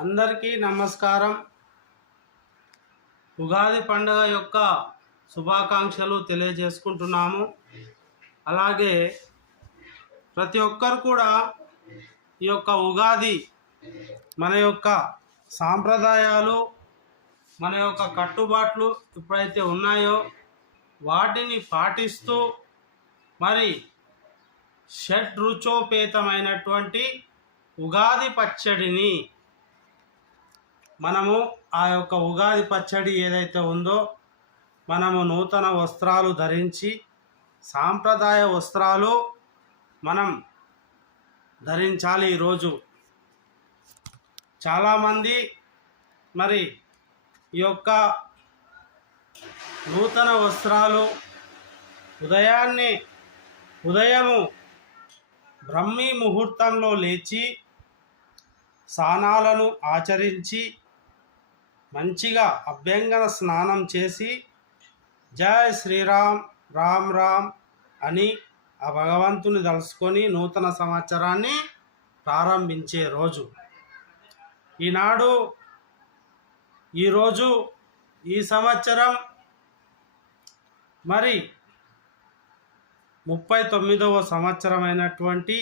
అందరికీ నమస్కారం. ఉగాది పండుగ యొక్క శుభాకాంక్షలు తెలియజేసుకుంటున్నాము. అలాగే ప్రతి ఒక్కరు కూడా ఈ యొక్క ఉగాది మన యొక్క సాంప్రదాయాలు, మన యొక్క కట్టుబాట్లు ఎప్పుడైతే ఉన్నాయో వాటిని పాటిస్తూ మరి షడ్రుచోపేతమైనటువంటి ఉగాది పచ్చడిని మనము ఆ యొక్క ఉగాది పచ్చడి ఏదైతే ఉందో మనము నూతన వస్త్రాలు ధరించి సాంప్రదాయ వస్త్రాలు మనం ధరించాలి. ఈరోజు చాలామంది మరి ఈ యొక్క నూతన వస్త్రాలు ఉదయము బ్రహ్మీ ముహూర్తంలో లేచి స్నానాలను ఆచరించి మంచిగా అభ్యంగన స్నానం చేసి జై శ్రీరామ్ రామ్ రామ్ అని ఆ భగవంతుని తలుసుకొని నూతన సంవత్సరాన్ని ప్రారంభించే రోజు ఈరోజు ఈ సంవత్సరం మరి 39వ సంవత్సరమైనటువంటి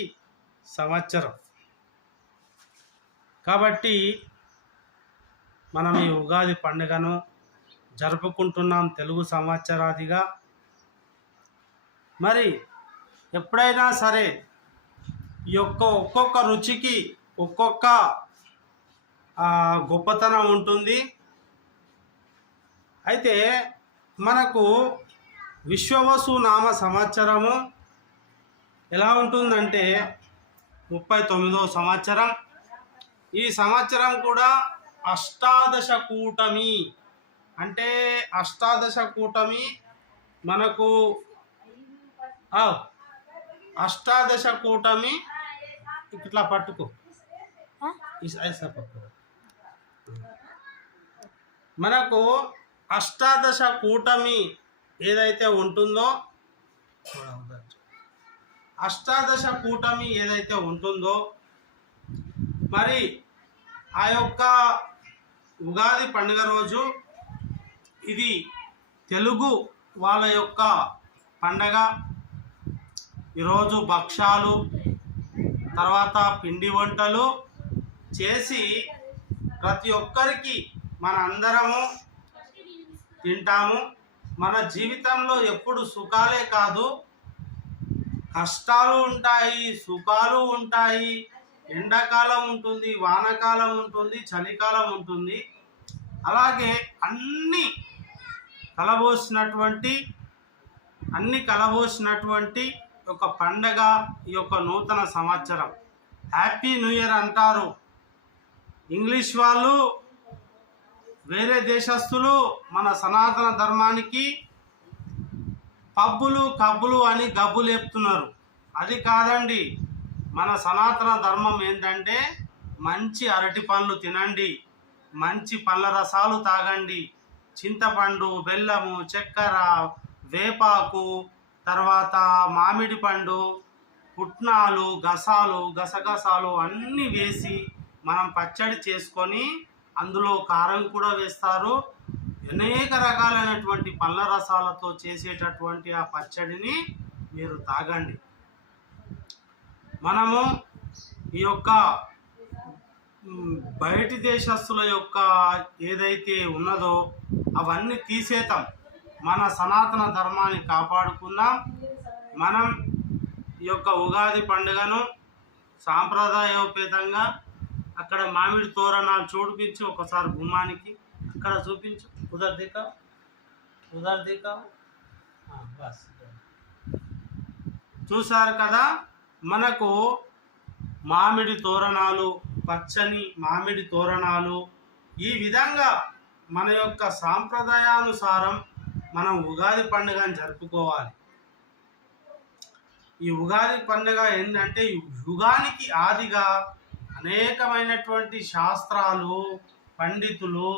సంవత్సరం కాబట్టి మనం ఈ ఉగాది పండుగను జరుపుకుంటున్నాం తెలుగు సంవత్సరాదిగా. మరి ఎప్పుడైనా సరే ఈ యొక్క ఒక్కొక్క రుచికి ఒక్కొక్క గొప్పతనం ఉంటుంది. అయితే మనకు విశ్వవసు నామ సంవత్సరము ఎలా ఉంటుందంటే 39వ సంవత్సరం. ఈ సంవత్సరం కూడా అష్టాదశ కూటమి అంటే అష్టాదశ కూటమి మనకు అష్టాదశ కూటమి ఇట్లా పట్టుకో మనకు అష్టాదశ కూటమి ఏదైతే ఉంటుందో మరి ఆ యొక్క ఉగాది పండుగ రోజు ఇది తెలుగు వాళ్ళ యొక్క పండగ. ఈరోజు భక్షాలు తర్వాత పిండి వంటలు చేసి ప్రతి ఒక్కరికి మన అందరము తింటాము. మన జీవితంలో ఎప్పుడు సుఖాలే కాదు కష్టాలు ఉంటాయి, సుఖాలు ఉంటాయి. ఎండాకాలం ఉంటుంది, వానకాలం ఉంటుంది, చలికాలం ఉంటుంది. అలాగే అన్ని కలబోసినటువంటి ఒక పండగ ఈ యొక్క నూతన సంవత్సరం. హ్యాపీ న్యూ ఇయర్ అంటారు ఇంగ్లీష్ వాళ్ళు. వేరే దేశస్తులు మన సనాతన ధర్మానికి పబ్బులు కబ్బులు అని గబ్బులు చెప్తున్నారు. అది కాదండి. మన సనాతన ధర్మం ఏంటంటే మంచి అరటి పండ్లు తినండి, మంచి పళ్ళ రసాలు తాగండి, చింతపండు, బెల్లము, చక్కెర, వేపాకు, తర్వాత మామిడి పండు, పుట్నాలు, గసగసాలు అన్నీ వేసి మనం పచ్చడి చేసుకొని అందులో కారం కూడా వేస్తారు. అనేక రకాలైనటువంటి పళ్ళ రసాలతో చేసేటటువంటి ఆ పచ్చడిని మీరు తాగండి. మనము ఈ యొక్క బయటి దేశస్తుల యొక్క ఏదైతే ఉన్నదో అవన్నీ తీసేతాం. మన సనాతన ధర్మాన్ని కాపాడుకుందాం. మనం ఈ యొక్క ఉగాది పండుగను సాంప్రదాయోపేతంగా అక్కడ మామిడి తోరణాలు చూపించి ఒకసారి గుమ్మానికి అక్కడ చూపించు. ఉదర్ దిక్కా బస్ చూసారు కదా. మనకు మామిడి తోరణాలు, పచ్చని మామిడి తోరణాలు, ఈ విధంగా మన యొక్క సాంప్రదాయానుసారం మనం ఉగాది పండుగను జరుపుకోవాలి. ఈ ఉగాది పండుగ ఏంటంటే యుగానికి ఆదిగా అనేకమైనటువంటి శాస్త్రాలు, పండితులు,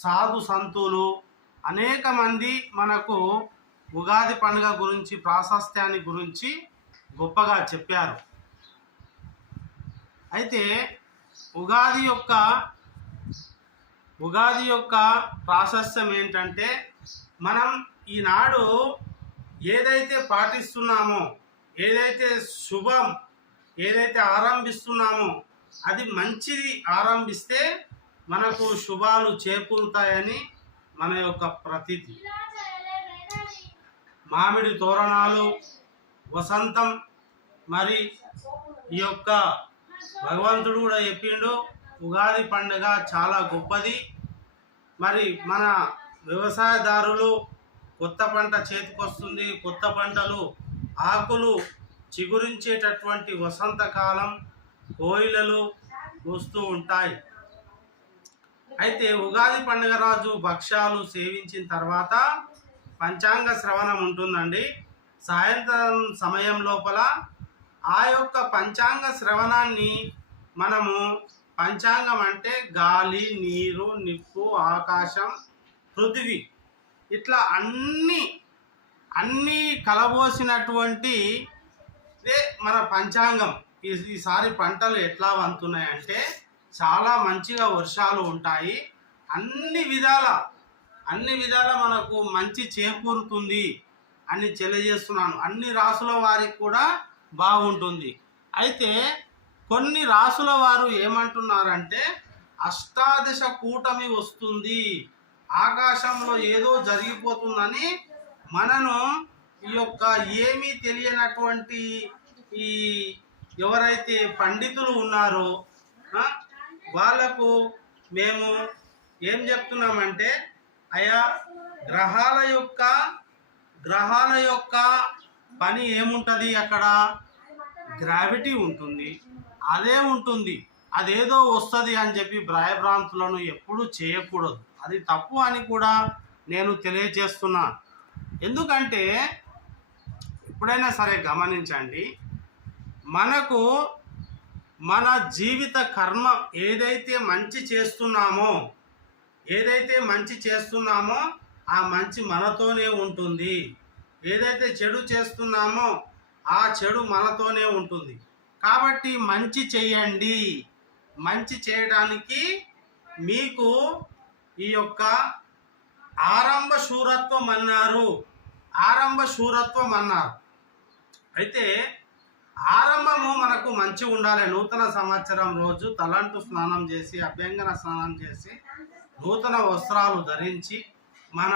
సాధు సంతులు అనేక మంది మనకు ఉగాది పండుగ గురించి, ప్రాశస్త్యాన్ని గురించి గొప్పగా చెప్పారు. అయితే ఉగాది యొక్క ప్రాశస్త్యం ఏంటంటే, మనం ఈనాడు ఏదైతే పాటిస్తున్నామో, ఏదైతే శుభం ఏదైతే ఆరంభిస్తున్నామో అది మంచిది ఆరంభిస్తే మనకు శుభాలు చేకూరుతాయని మన యొక్క ప్రతీతి. మామిడి తోరణాలు, వసంతం, మరి ఈ యొక్క భగవంతుడు కూడా చెప్పిండు ఉగాది పండుగ చాలా గొప్పది. మరి మన వ్యవసాయదారులు కొత్త పంట చేతికొస్తుంది, కొత్త పంటలు ఆకులు చిగురించేటటువంటి వసంతకాలం, కోయిలలు వస్తూ ఉంటాయి. అయితే ఉగాది పండుగ రోజు భక్ష్యాలు సేవించిన తర్వాత పంచాంగ శ్రవణం ఉంటుందండి. సాయంత్రం సమయం లోపల ఆ యొక్క పంచాంగ శ్రవణాన్ని మనము, పంచాంగం అంటే గాలి, నీరు, నిప్పు, ఆకాశం, పృథివీ, ఇట్లా అన్నీ కలబోసినటువంటి మన పంచాంగం. ఈసారి పంటలు ఎట్లా వంతున్నాయంటే చాలా మంచిగా వర్షాలు ఉంటాయి, అన్ని విధాల మనకు మంచి చేకూరుతుంది అని తెలియజేస్తున్నాను. అన్ని రాసుల వారికి కూడా బాగుంటుంది. అయితే కొన్ని రాసుల వారు ఏమంటున్నారంటే అష్టాదశ కూటమి వస్తుంది, ఆకాశంలో ఏదో జరిగిపోతుందని మనను ఈ యొక్క ఏమీ తెలియనటువంటి ఈ ఎవరైతే పండితులు ఉన్నారో వాళ్లకు మేము ఏం చెప్తున్నామంటే, అయా గ్రహాల యొక్క పని ఏముంటుంది, అక్కడ గ్రావిటీ ఉంటుంది, అదే ఉంటుంది. అదేదో వస్తుంది అని చెప్పి భయభ్రాంతులను ఎప్పుడూ చేయకూడదు. అది తప్పు అని కూడా నేను తెలియజేస్తున్నా. ఎందుకంటే ఎప్పుడైనా సరే గమనించండి, మనకు మన జీవిత కర్మ ఏదైతే మంచి చేస్తున్నామో ఆ మంచి మనతోనే ఉంటుంది. ఏదైతే చెడు చేస్తున్నామో ఆ చెడు మనతోనే ఉంటుంది. కాబట్టి మంచి చేయండి. మంచి చేయడానికి మీకు ఈ యొక్క ఆరంభ శూరత్వం అన్నారు. అయితే ఆరంభము మనకు మంచి ఉండాలి. నూతన సంవత్సరం రోజు తలంటు స్నానం చేసి, అభ్యంగన స్నానం చేసి, నూతన వస్త్రాలు ధరించి, మన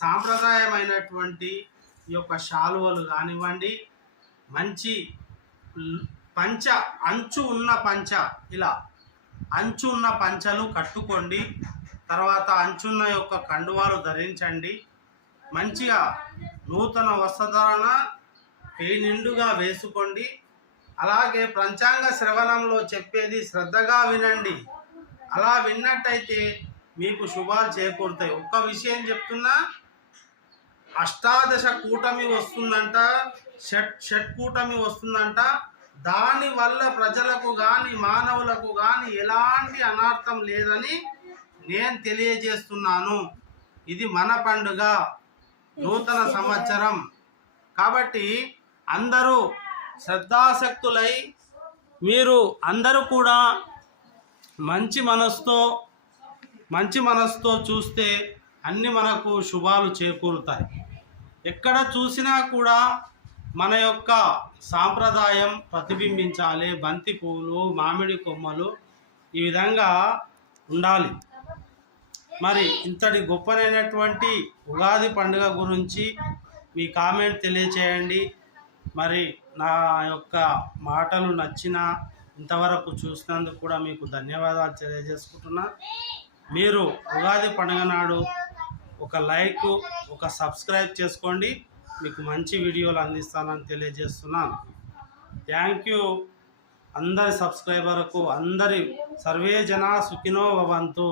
సాంప్రదాయమైనటువంటి ఈ యొక్క శాలువలు కానివ్వండి, మంచి అంచు ఉన్న పంచలు కట్టుకోండి. తర్వాత అంచున్న యొక్క కండువాలు ధరించండి. మంచిగా నూతన వస్త్రధారణ నిండుగా వేసుకోండి. అలాగే పంచాంగ శ్రవణంలో చెప్పేది శ్రద్ధగా వినండి. అలా విన్నట్టయితే మీకు శుభాలు చేకూరుతాయి. ఒక్క విషయం చెప్తున్నా, అష్టాదశ కూటమి వస్తుందంట, షట్ కూటమి వస్తుందంట. దానివల్ల ప్రజలకు కానీ మానవులకు కానీ ఎలాంటి అనార్థం లేదని నేను తెలియజేస్తున్నాను. ఇది మన పండుగ, నూతన సంవత్సరం. కాబట్టి అందరూ శ్రద్ధాసక్తులై మీరు అందరూ కూడా మంచి మనసుతో చూస్తే అన్ని మనకు శుభాలు చేకూరుతాయి. ఎక్కడ చూసినా కూడా మన యొక్క సాంప్రదాయం ప్రతిబింబించాలి. బంతి పువ్వులు, మామిడి కొమ్మలు ఈ విధంగా ఉండాలి. మరి ఇంతటి గొప్పనైనటువంటి ఉగాది పండుగ గురించి మీ కామెంట్ తెలియచేయండి. మరి నా యొక్క మాటలు నచ్చినా ఇంతవరకు చూసినందుకు కూడా మీకు ధన్యవాదాలు తెలియజేసుకుంటున్నా. మీరు ఉగాది పండుగ నాడు ఒక లైక్, ఒక సబ్స్క్రైబ్ చేసుకోండి. మీకు మంచి వీడియోలు అందిస్తానని తెలియజేస్తున్నాను. థ్యాంక్ యూ అందరి సబ్స్క్రైబర్కు. అందరి సర్వే జనా సుఖినో భవంతు.